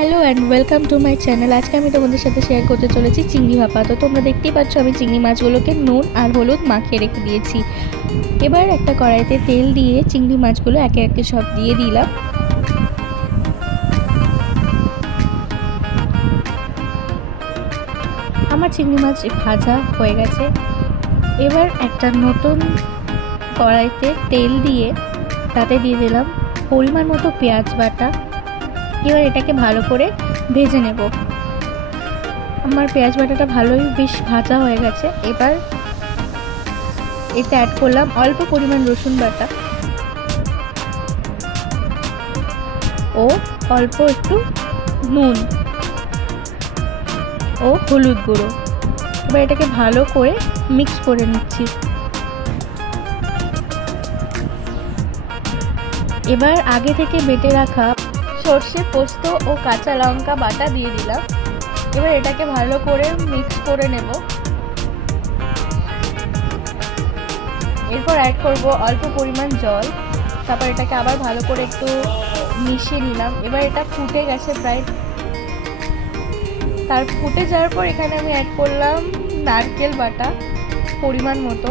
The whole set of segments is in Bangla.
Hello and welcome to my channel. आज के আমি তোমাদের সাথে শেয়ার করতে চলেছি চিংড়ি ভাপা। তো তোমরা দেখতেই পাচ্ছ আমি চিংড়ি মাছগুলোকে নুন আর হলুদ মাখিয়ে রেখে দিয়েছি। এবার একটা কড়াইতে তেল দিয়ে চিংড়ি মাছগুলো একে একে সব দিয়ে দিলাম। আমার চিংড়ি মাছ ভাজা হয়ে গেছে। এবার একটা নতুন কড়াইতে তেল দিয়ে তাতে দিয়ে দিলাম পরিমাণ মতো পেঁয়াজ বাটা। এবার এটাকে ভালো করে ভেজে নেব। আমার পেঁয়াজ বাটাটা ভালোই বেশ ভাজা হয়ে গেছে। এবার এতে অ্যাড করলাম অল্প পরিমাণ রসুন বাটা ও অল্প একটু নুন ও হলুদ গুঁড়ো। এবার এটাকে ভালো করে মিক্স করে নিচ্ছি। এবার আগে থেকে বেটে রাখা সর্ষে পোস্ত ও কাঁচা লঙ্কা বাটা দিয়ে দিলাম। এবার এটাকে ভালো করে মিক্স করে নেব। এরপর অ্যাড করব অল্প পরিমাণ জল। তারপর এটাকে আবার ভালো করে একটু মিশিয়ে নিলাম। এবার এটা ফুটে গেছে প্রায়। তার ফুটে যাওয়ার পর এখানে আমি অ্যাড করলাম নারকেল বাটা পরিমাণ মতো।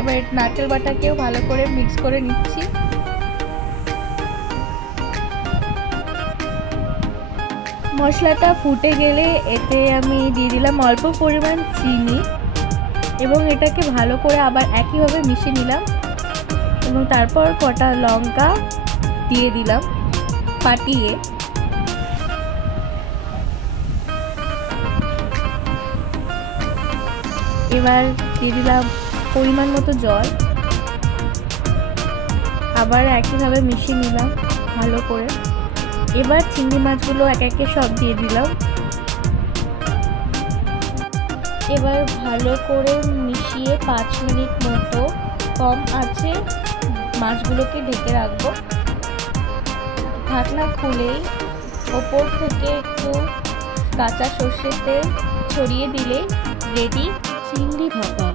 এবার নারকেল বাটাকেও ভালো করে মিক্স করে নিচ্ছি। মশলাটা ফুটে গেলে এতে আমি দিয়ে দিলাম অল্প পরিমাণ চিনি এবং এটাকে ভালো করে আবার একইভাবে মিশিয়ে নিলাম এবং তারপর কটা লঙ্কা দিয়ে দিলাম ফাটিয়ে। এবার দিয়ে দিলাম পরিমাণ মতো জল। আবার একইভাবে মিশিয়ে নিলাম ভালো করে। এবার চিংড়ি মাছগুলো এক একে সব দিয়ে দিলাম। এবার ভালো করে মিশিয়ে 5 মিনিট মতো কম আঁচে মাছগুলোকে ঢেকে রাখবো। ঢাকনা খুলেই ওপর থেকে একটু কাঁচা সর্ষের তেল ছড়িয়ে দিলে রেডি চিংড়ি ভাপা।